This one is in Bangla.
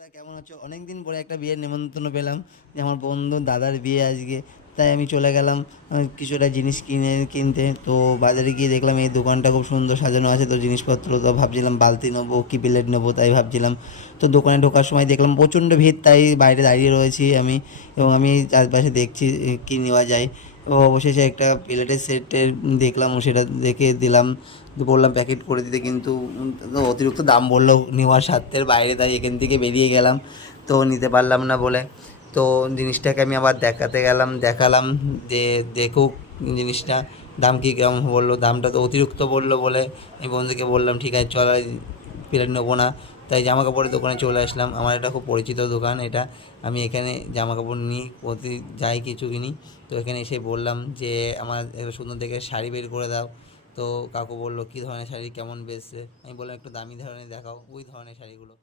বন্ধুরা কেমন আছো? অনেকদিন পরে একটা বিয়ের নেমন্তন্ন পেলাম, যে আমার বন্ধু দাদার বিয়ে আজকে। তাই আমি চলে গেলাম কিছুটা জিনিস কিনতে। তো বাজারে গিয়ে দেখলাম এই দোকানটা খুব সুন্দর সাজানো আছে, তো জিনিসপত্র তো ভাবছিলাম বালতি নেবো কি প্লেট নেবো, তাই ভাবছিলাম। তো দোকানে ঢোকার সময় দেখলাম প্রচণ্ড ভিড়, তাই বাইরে দাঁড়িয়ে রয়েছি আমি, এবং আমি চারপাশে দেখছি কী নেওয়া যায়। ও অবশেষে একটা প্লেটের সেটের দেখলাম, ও সেটা দেখে দিলাম, তো বললাম প্যাকেট করে দিতে, কিন্তু তো অতিরিক্ত দাম বললো নেওয়ার স্বার্থের বাইরে, তাই এখান থেকে বেরিয়ে গেলাম। তো নিতে পারলাম না বলে, তো জিনিসটাকে আমি আবার দেখালাম যে দেখুক জিনিসটা দাম কী কেমন বললো। দামটা তো অতিরিক্ত বললো বলে আমি বন্ধুকে বললাম ঠিক আছে চল আর প্লেট নেবো না। তাই জামা কাপড়ের দোকানে চলে আসলাম। আমার এটা খুব পরিচিত দোকান এটা, আমি এখানে জামা কাপড় নিই, যাই কিছু কিনি। তো এখানে এসে বললাম যে আমার একটা সুন্দর দেখে শাড়ি বের করে দাও। তো কাকু বললো কী ধরনের শাড়ি কেমন বেচছে। আমি বললাম একটু দামি ধরনের দেখাও, ওই ধরনের শাড়িগুলো।